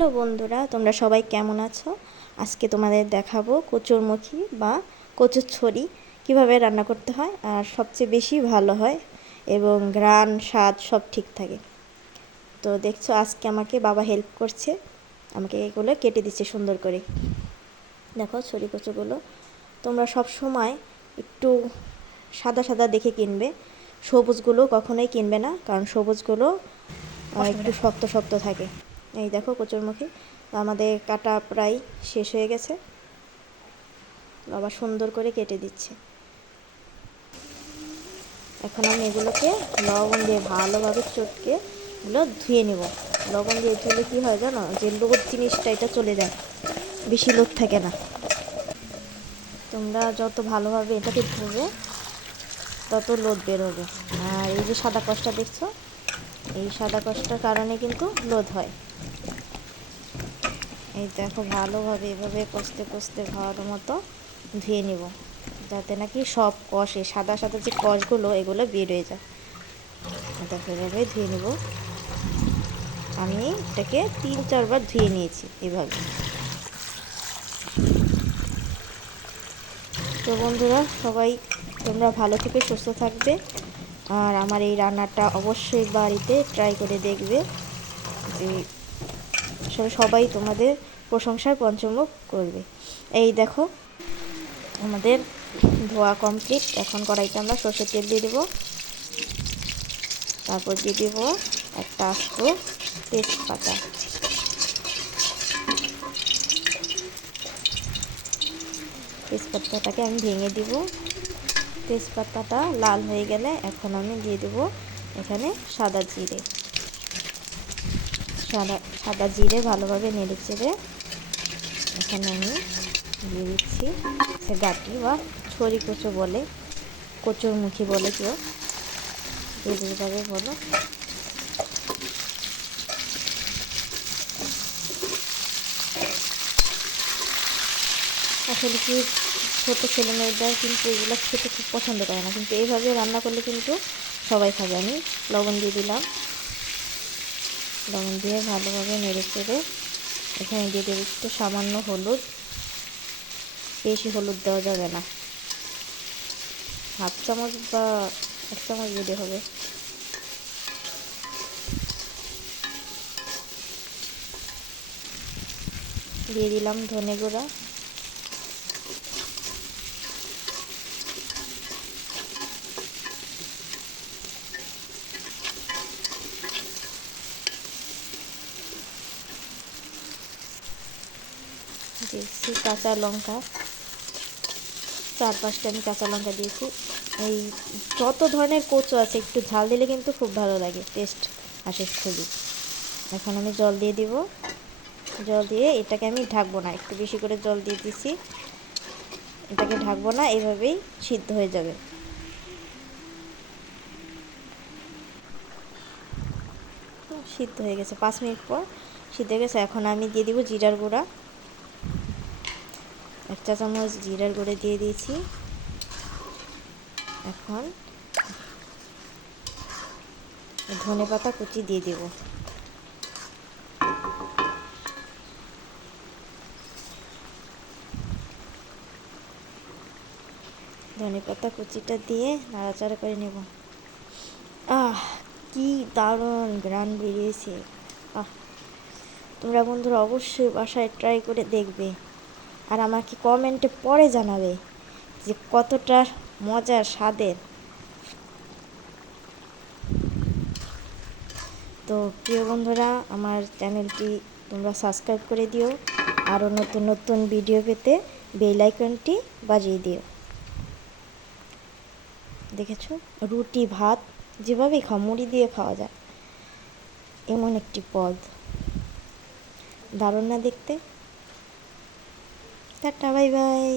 Hello বন্ধুরা, তোমরা সবাই কেমন আছো? আজকে তোমাদের দেখাবো কচুরমুখী বা কচুরছড়ি কিভাবে রান্না করতে হয় আর সবচেয়ে বেশি ভালো হয় এবং ঘ্রাণ স্বাদ সব ঠিক থাকে। তো দেখছো আজকে আমাকে বাবা হেল্প করছে, আমাকে এগুলো কেটে দিচ্ছে সুন্দর করে। দেখো ছড়ি কচুগুলো তোমরা সব সময় একটু সাদা সাদা দেখে কিনবে, সবুজগুলো কখনোই কিনবে না, কারণ সবুজগুলো একটু শক্ত শক্ত থাকে। এই দেখো কচুরমুখী আমাদের কাটা প্রায় শেষ হয়ে গেছে, বাবা সুন্দর করে কেটে দিচ্ছে। এখন আমি এগুলোকে লবণ দিয়ে ভালোভাবে চটকে এগুলো ধুয়ে নেব। লবণ দিয়ে ধুলে কী হয় জানো, যে লোদ জিনিসটা এটা চলে যায়, বেশি লোদ থাকে না। তোমরা যত ভালোভাবে এটাকে ধুবে তত লোদ বেরোবে। আর এই যে সাদা কষটা দেখছো, এই সাদা কষটার কারণে কিন্তু লোদ হয়। এই দেখো ভালোভাবে এভাবে কষতে কষতে ভালো মতো ধুয়ে নিব, যাতে নাকি সব কষে সাদা সাদা যে কষগুলো এগুলো বের হয়ে যায়। দেখো এভাবে ধুয়ে নিব। আমি এটাকে 3-4 বার ধুয়ে নিয়েছি এভাবে। তো বন্ধুরা সবাই তোমরা ভালো থেকে সুস্থ থাকবে, আর আমার এই রান্নাটা অবশ্যই বাড়িতে ট্রাই করে দেখবে, যে আসলে সবাই তোমাদের প্রশংসার পঞ্চমুখ করবে। এই দেখো আমাদের ধোয়া কমপ্লিট। এখন কড়াইতে আমরা সরষের তেল দিয়ে দেবো, তারপর দিয়ে দেবো একটা আস্ত তেজপাতা। তেজপাতাটাকে আমি ভেঙে দিব। তেজপাতাটা লাল হয়ে গেলে এখন আমি দিয়ে দেবো এখানে সাদা জিরে। সাদা জিরে ভালোভাবে নেড়ে চেড়ে এখানে আমি দিয়ে দিচ্ছি সে গাঁটি বা ছড়ি কচু বলে, কচুরমুখী বলে কেউ, যে যেভাবে বলো। আসলে কি ছোটো ছেলে মেয়েরা কিন্তু এগুলো খেতে খুব পছন্দ করে না, কিন্তু এইভাবে রান্না করলে কিন্তু সবাই খাবে। আমি লবণ দিয়ে দিলাম, লবণ দিয়ে ভালোভাবে নেড়ে চেড়ে এখানে দিয়ে দেবো একটু সামান্য হলুদ। বেশি হলুদ দেওয়া যাবে না, 1/2 চামচ বা 1 চামচ দিলে হবে। দিয়ে দিলাম ধনে গুঁড়া, দিয়েছি কাঁচা লঙ্কা, 4-5টা আমি কাঁচা লঙ্কা দিয়েছি। এই যত ধরনের কচু আছে একটু ঝাল দিলে কিন্তু খুব ভালো লাগে, টেস্ট আসে খুবই। এখন আমি জল দিয়ে দিব, জল দিয়ে এটাকে আমি ঢাকবো না, একটু বেশি করে জল দিয়ে দিছি। এটাকে ঢাকবো না, এভাবেই সিদ্ধ হয়ে যাবে। সিদ্ধ হয়ে গেছে, 5 মিনিট পর সিদ্ধ হয়ে গেছে। এখন আমি দিয়ে দিব জিরার গুঁড়া, 1 চা চামচ জিরার গুঁড়ো দিয়ে দিয়েছি। এখন ধনে পাতা কুচি দিয়ে দেব, ধনে পাতা কুচিটা দিয়ে নাড়াচাড়া করে নেব। কি দারুণ ঘ্রাণ বেরিয়েছে। তোমরা বন্ধুরা অবশ্যই বাসায় ট্রাই করে দেখবে, আর আমাকে কমেন্টে পরে জানাবে যে কতটা মজার স্বাদের। তো প্রিয় বন্ধুরা, আমার চ্যানেলটি তোমরা সাবস্ক্রাইব করে দিও, আরও নতুন নতুন ভিডিও পেতে বেল আইকনটি বাজিয়ে দিও। দেখেছো, রুটি ভাত যেভাবেই খাও, মুড়ি দিয়ে খাওয়া যায় এমন একটি পদ। দারুণ না দেখতে? Tata, bye bye.